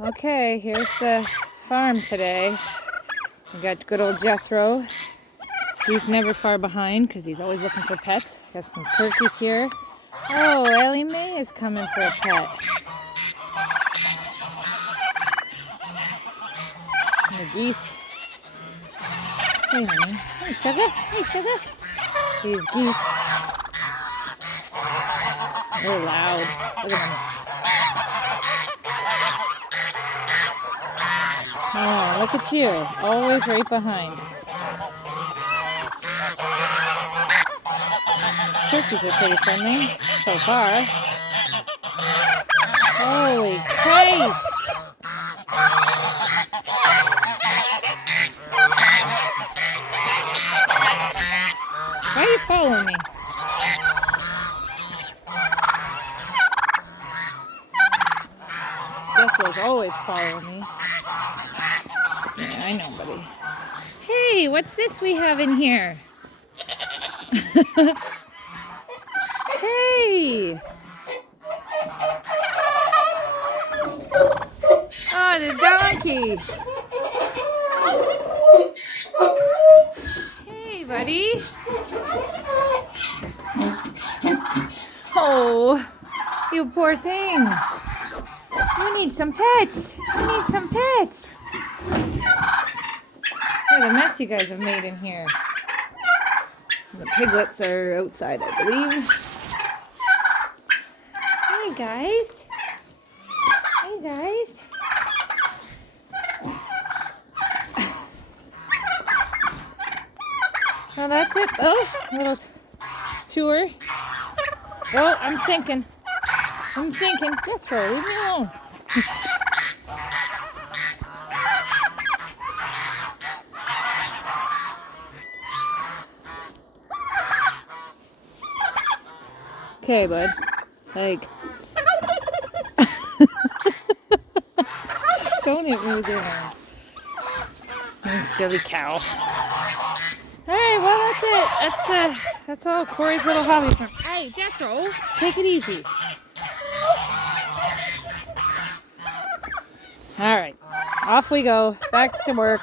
Okay, here's the farm today. We got good old Jethro. He's never far behind because he's always looking for pets. Got some turkeys here. Oh, Ellie Mae is coming for a pet. And the geese. Hey, honey. Hey, sugar. Hey, sugar. These geese. They're loud. Look at them. Oh, look at you. Always right behind. Turkeys are pretty friendly so far. Holy Christ! Why are you following me? Jethro's always following me. Yeah, I know, buddy. Hey, what's this we have in here? Hey! Oh, the donkey! Hey, buddy! Oh, you poor thing! You need some pets! You need some pets! Look at the mess you guys have made in here. The piglets are outside, I believe. Hey, guys. Hey, guys. Well, that's it. Oh, little tour. Oh, I'm sinking. I'm sinking. Jethro, leave me alone. Okay, bud. Like, don't hit me with your hands. You silly cow. All right, well that's it. That's all Corey's little hobby farm. Hey, Jethro, take it easy. All right, off we go. Back to work.